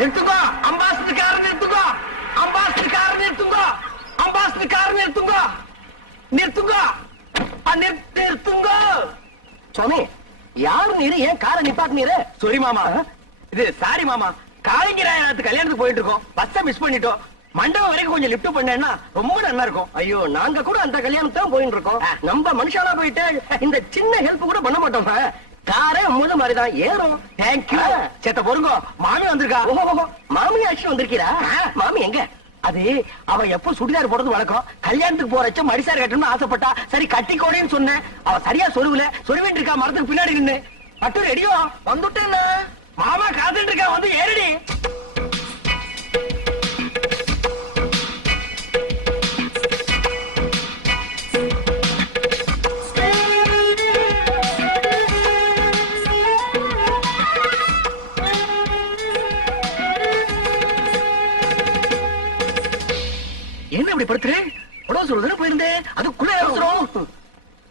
நிறுத்துங்கோ ambassador நிறுத்துங்கோ ambassador நிறுத்துங்கோ ambassador நிறுத்துங்கோ நிறுத்துங்கோ நிறுத்துங்கோ சுவாமி யாரு நீரு ஏன் காரை நிப்பாட்டினீரு? சாரி மாமா, இது சாரி மாமா, காளிங்கராயத்து கல்யாணத்துக்கு போயிட்டு இருக்கோம், பஸ்ஸை மிஸ் பண்ணிட்டோம். மண்டபம் வரைக்கும் கொஞ்சம் லிப்ட் பண்ணேன்னா ரொம்ப நல்லா இருக்கும். ஐயோ நாங்க கூட அந்த கல்யாணத்துக்கு போயிட்டு இருக்கோம். நம்ம மனுஷாலா போயிட்டு இந்த சின்ன ஹெல்ப் கூட பண்ண மாட்டோம். காரே முழு மாதிரிதான் ஏறும். தேங்க்யூ. சேத்த பொறுங்கோ, மாமி வந்திருக்கா. மாமி ஆட்சி வந்திருக்கீரா? மாமி எங்க? அது அவ எப்ப சுடிதார் போடுறது வழக்கம். கல்யாணத்துக்கு போறச்ச மடிசார் கட்டணும்னு ஆசைப்பட்டா. சரி கட்டிக்கோடேன்னு சொன்னேன். அவ சரியா சொருவுல சொருவிட்டு இருக்கா மரத்துக்கு பின்னாடி நின்னு. பட்டு ரெடியோ வந்துட்டேன். மாமா காத்துட்டு இருக்கா, வந்து ஏறடி. என்ன இப்படி படுத்துறேன்? உடம்பு சொல்றதுன்னு போயிருந்தேன். அதுக்குள்ள அவசரம்.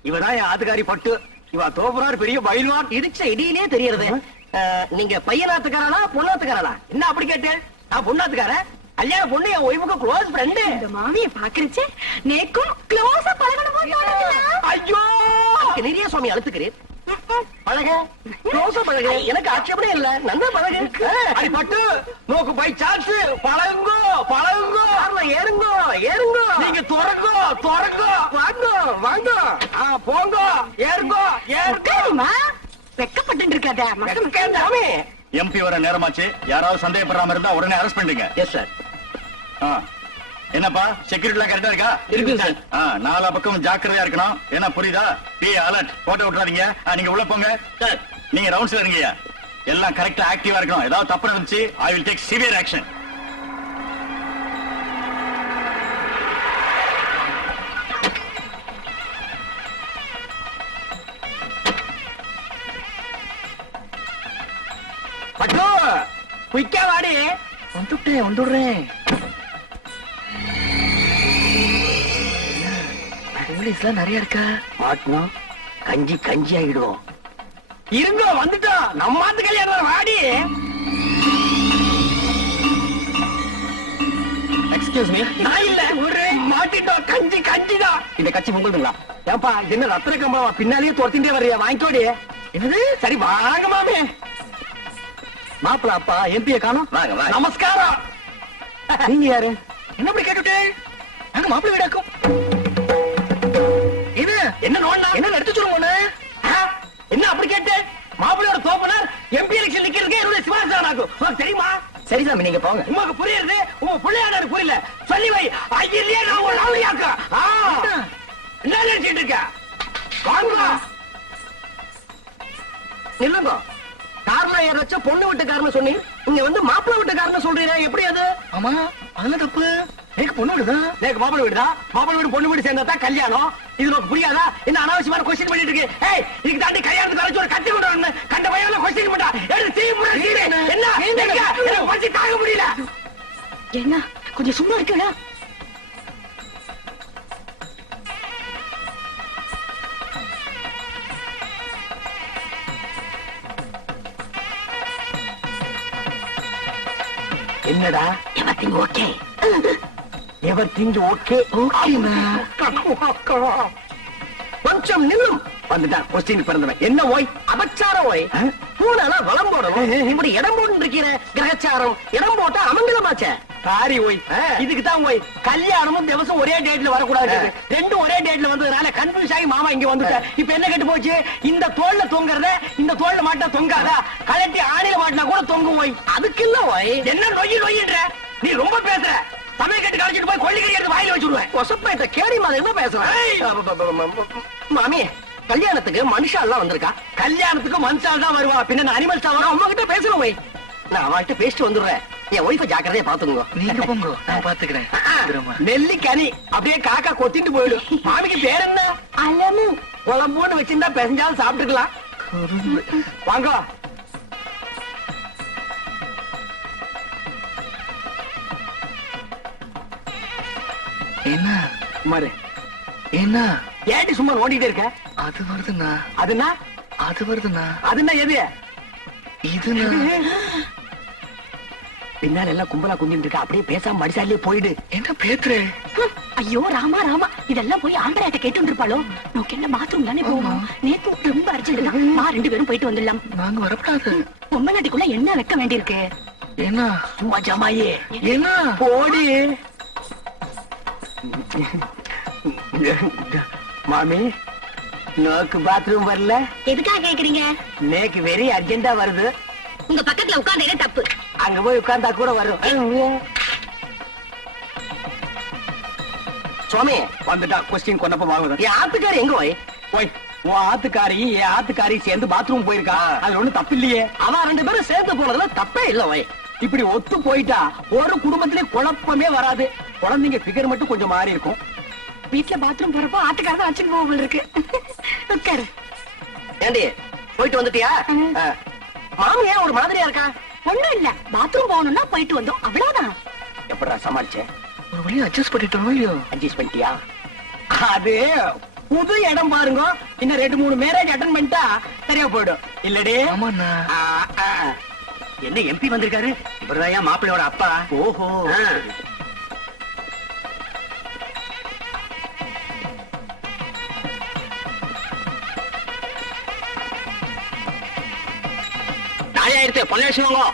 இவதான் என் ஆத்துக்காரி பட்டு. இவ தோப்புறாரு பெரிய பயில்வான். இடிச்ச இடியிலே தெரியறது. நீங்க பையனாத்துக்காரனா பொண்ணாத்துக்காரனா? என்ன அப்படி கேட்டேன்? நான் பொண்ணாத்துக்காரன். கல்யாண பொண்ணு என் ஒய்ஃபுக்கு க்ளோஸ் ஃப்ரெண்டு. இந்த மாமியை பாக்குறச்சே நேக்கும் க்ளோஸா பழகணுமோ தோணுதுல. ஐயோ நிறைய சுவாமி அழுத்துக்கிறேன். பழக க்ளோஸா பழக, எனக்கு ஆட்சேபனே இல்ல. நல்லா பழகு. அடி பட்டு நோக்கு பை சான்ஸ். பழகுங்கோ பழகுங்கோ, ஏறுங்கோ ஏறுங்கோ, நீங்க துறங்கோ துறங்கோ, வாங்கோ வாங்கோ, போங்கோ, ஏறுங்கோ ஏறுங்கோ. வெக்கப்பட்டு இருக்காத சாமி. எம்பி வர நேரமாச்சு. யாராவது சந்தேகப்படாம இருந்தா உடனே அரெஸ்ட் பண்ணுங்க. Yes sir. என்னப்பா செக்யூரிட்டி எல்லாம் கரெக்டா இருக்கா? இருக்கு சார். நாலா பக்கம் ஜாக்கிரதையா இருக்கணும். என்ன புரியுதா? பி அலர்ட் போட்டு விட்டுறாதீங்க. நீங்க உள்ள போங்க சார். நீங்க ரவுண்ட்ஸ்ல இருங்க. எல்லாம் கரெக்டா ஆக்டிவா இருக்கணும். ஏதாவது தப்பு இருந்துச்சு I will take severe action. பட்டு குயிக்கா வாடி. வந்துட்டேன் வந்துடுறேன். போலீஸ்லாம் நிறைய இருக்கா? மாட்டணும் கஞ்சி கஞ்சி ஆகிடுவோம். இருங்கோ வந்துட்டோம். நம்ம ஆத்து கல்யாணம் வாடி. Excuse me. நான் இல்ல மாட்டிட்டோம். கஞ்சி கஞ்சிதான். இந்த கட்சி உங்களுதுங்களா? ஏப்பா என்ன ரத்ன கம்பளமா பின்னாலேயே துரத்திட்டே வர்றியா? வாங்கிக்கோடி. என்னது? சரி வாங்க மாமே. மாப்பிள அப்பா எம்பிய காணோம். வாங்க வாங்க. நமஸ்காரம். நீங்க யாரு? என்ன அப்படி கேட்டுட்டே? நாங்க மாப்பிள வீடாக்கும். இது என்ன நோண்டா? என்ன எடுத்து சொல்லுங்க. என்ன அப்படி கேட்டு? மாப்பிளையோட தோப்பனார் எம்பி எலெக்ஷன் நிக்கிறதுக்கு என்னுடைய சிவாசானாக்கும். உங்களுக்கு தெரியுமா? சரி சாமி நீங்க போங்க. உங்களுக்கு புரியுது, உங்க பிள்ளையாட எனக்கு புரியல. சொல்லி வை. ஐயிலே நான் ஒரு லாவரியாக்கா. என்ன நினைச்சிட்டு இருக்க? வாங்க. நில்லுங்க. கார்ல ஏற வச்ச பொண்ணு வீட்டுக்காரன்னு சொன்னி இங்க வந்து மாப்பிள்ளை வீட்டுக்காரன்னு சொல்றீங்க. எப்படி அது? ஆமா அதெல்லாம் தப்பு. எனக்கு பொண்ணு வீடுதான். எனக்கு மாப்பிள்ளை வீடுதான். மாப்பிள்ளை வீடு பொண்ணு வீடு சேர்ந்தா தான் கல்யாணம். இது உனக்கு புரியாதா? என்ன அனாவசியமான கொஸ்டின் பண்ணிட்டு இருக்கு? ஏய் இதுக்கு தாண்டி கல்யாணத்துக்கு வரைச்சு ஒரு கட்டி விடுறாங்க. கண்ட பையன கொஸ்டின் பண்ணா எடுத்து தீ முறை. என்ன எனக்கு பசி தாங்க முடியல. என்ன கொஞ்சம் சும்மா இருக்கல. என்னடா? Everything okay. Everything okay. கொஞ்சம் நில்லும். வந்துட்டா கொஸ்டின் பிறந்தவன். என்ன ஓய்? அபச்சார ஓய். பூனால வளம் போடணும். இப்படி இடம் போட்டு இருக்கிற கிரகச்சாரம். இடம் போட்டா அமங்கலமாச்சே. சாரி ஓய். இதுக்கு தான் ஓய் கல்யாணமும் திவசம் ஒரே டேட்ல வரக்கூடாது. ரெண்டும் ஒரே டேட்ல வந்ததுனால கன்ஃபியூஸ் ஆகி மாமா இங்க வந்துட்டேன். இப்ப என்ன கேட்டு போச்சு? இந்த தோல்ல தொங்குறத இந்த தோல்ல மாட்டா தொங்காதா? கலட்டி ஆணில மாட்டினா கூட தொங்கும் ஓய். அதுக்கு இல்ல ஓய். என்ன நொய்யி நொய்யின்ற? நீ ரொம்ப பேசுற. சமையல் கட்டு கழிச்சிட்டு போய் கொள்ளிக்கறி எடுத்து வாயில வச்சுடுவேன். கொசப்பேட்ட கேடி மாதிரி தான் பேசுறேன். மாமி கல்யாணத்துக்கு மனுஷா எல்லாம் வந்திருக்கா? கல்யாணத்துக்கு மனுஷால் தான் வருவா. பின்ன அனிமல் ஸ்டார் அம்மா கிட்ட பேசணும் போய். நான் அவள்கிட்ட பேசிட்டு வந்துடுறேன். என் ஒய்ஃபை ஜாக்கிரதையா பாத்துங்க. நீங்க போங்க நான் பாத்துக்கிறேன். நெல்லி கனி அப்படியே காக்கா கொத்திட்டு போயிடும். மாமிக்கு பேர் என்ன? அலமு. குழம்புன்னு வச்சிருந்தா பெஞ்சாலும் சாப்பிட்டுக்கலாம். வாங்க. என்ன மாறு என்ன ஏடி சும்மா ஓடிட்டே இருக்க? அது வருதுண்ணா. அதுனா? அது வருதுண்ணா. அதுனா எது? இதுண்ணா. பின்னால எல்லாம் கும்பலா குந்திட்டு இருக்கா, அப்படியே பேசாம மடிசாலியே போயிடு. என்ன பேத்துற? ஐயோ ராமா ராமா, இதெல்லாம் போய் ஆம்பளையாட்ட கேட்டு இருப்பாளோ. நமக்கு என்ன பாத்ரூம் தானே போகணும். நேத்து ரொம்ப அர்ஜென்ட் தான், நான் 2 பேரும் போயிட்டு வந்துடலாம். நாங்க வரப்படாது. பொம்மை நாட்டிக்குள்ள என்ன வைக்க வேண்டியிருக்கு? என்ன சும்மா ஜமாயே என்ன போடி. மாமி, நோக்கு பாத்ரூம் வரல? எதுக்காக கேக்குறீங்க? நேக்கு வெரி அர்ஜென்டா வருது. உங்க பக்கத்துல உட்கார்ந்தே தப்பு. அங்க போய் உட்கார்ந்தா கூட வரும். சுவாமி வந்துட்டா கொஸ்டின் கொண்டப்ப வாங்குது. என் ஆத்துக்காரி எங்க போய் போய் உன் ஆத்துக்காரி என் ஆத்துக்காரி சேர்ந்து பாத்ரூம் போயிருக்கா. அதுல ஒண்ணு தப்பு இல்லையே. அவ 2 பேரும் சேர்ந்து போனதுல தப்பே இல்ல. வை இப்படி ஒத்து போயிட்டா ஒரு குடும்பத்திலே குழப்பமே வராது. குழந்தைங்க பிகர் மட்டும் கொஞ்சம் மாறி இருக்கும். வீட்டுல பாத்ரூம் போறப்போ ஆத்துக்காரதான் அச்சுன்னு போக இருக்கு. உட்காரு. ஏண்டி போயிட்டு வந்துட்டியா? மாமி ஏன் ஒரு மாதிரியா இருக்கா? ஒண்ணும் இல்ல, பாத்ரூம் போகணும்னா போயிட்டு வந்தோம், அவ்வளவுதான். எப்படா சமாளிச்சேன்? ஒரு வழியா அட்ஜஸ்ட் பண்ணிட்டோம் இல்லையோ? அட்ஜஸ்ட் பண்ணிட்டியா? அது புது இடம் பாருங்க. இன்னும் 2-3 மேரேஜ் அட்டன் பண்ணிட்டா சரியா போயிடும். இல்லடே? ஆமாண்ணா. என்ன எம்பி வந்திருக்காரு? இவர்தான் மாப்பிள்ளையோட அப்பா. ஓஹோ. நாயாயிரத்து பொன்னேசுவாங்க.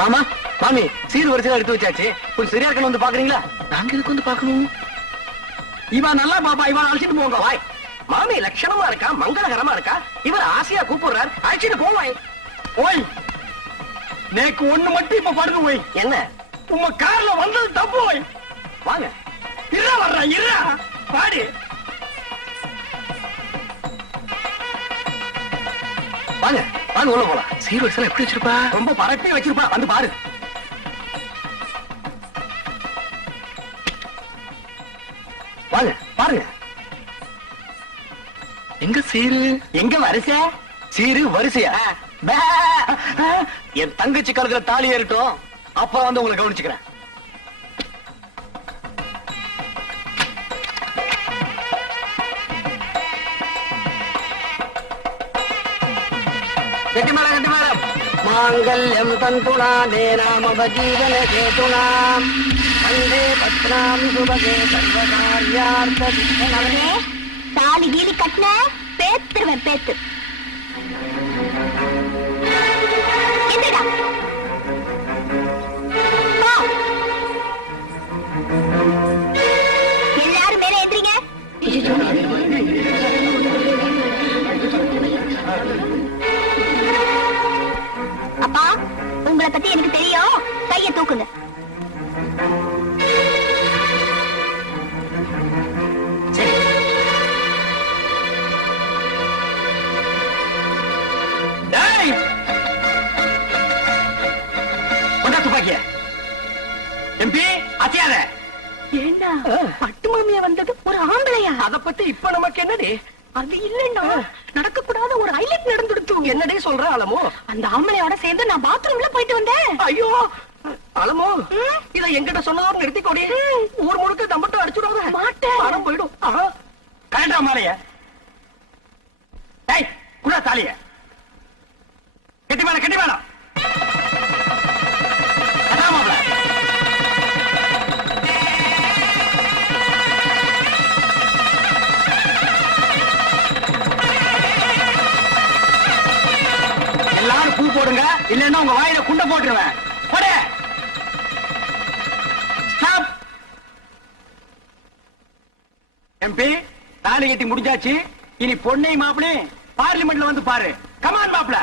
மாமா, மாமி, சீர் வரிசையா எடுத்து வச்சாச்சு. கொஞ்சம் சரியா இருக்கணும், வந்து பாக்குறீங்களா? நாங்க எதுக்கு வந்து பாக்கணும்? இவன் நல்லா பாப்பா, இவன் அழைச்சிட்டு போங்க. வாய் மாமி லட்சணமா இருக்கா, மங்களகரமா இருக்கா. இவர் ஆசையா கூப்பிடுறார், அழைச்சிட்டு போவாய். ஓய் நேக்கு ஒண்ணு மட்டும் இப்ப படுது. ஓய் என்ன உங்க கார்ல வந்தது தப்பு. ஓய் வாங்க. இருடா வர்றா, இருடா பாடு. வாங்க வாங்க, உள்ள போலாம். சீர் வரிசையில எப்படி வச்சிருப்பா? ரொம்ப பரப்பி வச்சிருப்பா, வந்து பாரு. வாங்க பாருங்க. எங்க சீரு? எங்க வரிசை? சீரு வரிசையா? பே. என் தங்கச்சி கழுத்துல தாலி ஏறிட்டோம், அப்புறம் வந்து உங்களை கவனிச்சுக்கிறேன். கட்டி மேடம், கட்டி மேடம். மாங்கல்யம் தந்துனா நேனாம ஜீவன கேதுனாம் வந்தே பத்ராமி சுபகே சர்வகார்யார்த்த அவனே தாலி கீலி கட்டின பேத்துருவேன், பேத்து. எந்திரடா. போ. எல்லாரும் மேல எந்திரிங்க. அப்பா, உங்களை பத்தி எனக்கு தெரியும், கையை தூக்குங்க. எம்பி அத்தியாத ஏண்டா பட்டு மாமியா வந்தது ஒரு ஆம்பளையா? அத பத்தி இப்ப நமக்கு என்னடி? அது இல்லன்னா நடக்க கூடாத ஒரு ஹைலைட் நடந்துடுத்து. என்னடி சொல்ற அலமோ? அந்த ஆம்பளையோட சேர்ந்து நான் பாத்ரூம்ல போயிட்டு வந்தேன். ஐயோ அலமோ, இத எங்கிட்ட சொன்னதோடு நிறுத்திக்கோடி. ஊர் முழுக்க தம்பட்டம் அடிச்சுடாத. மாட்டேன். பணம் போயிடும். கரெக்டா மாலைய. டேய் குடா தாலிய. கட்டி மேல, கட்டி மேல. இல்லன்னா உங்க வாயில குண்ட போட்டுருவேன். போடு. Stop. எம்பி தாலி கட்டி முடிஞ்சாச்சு. இனி பொண்ணை மாப்பிளே பார்லிமெண்ட்ல வந்து பாரு. கமான் மாப்பிள.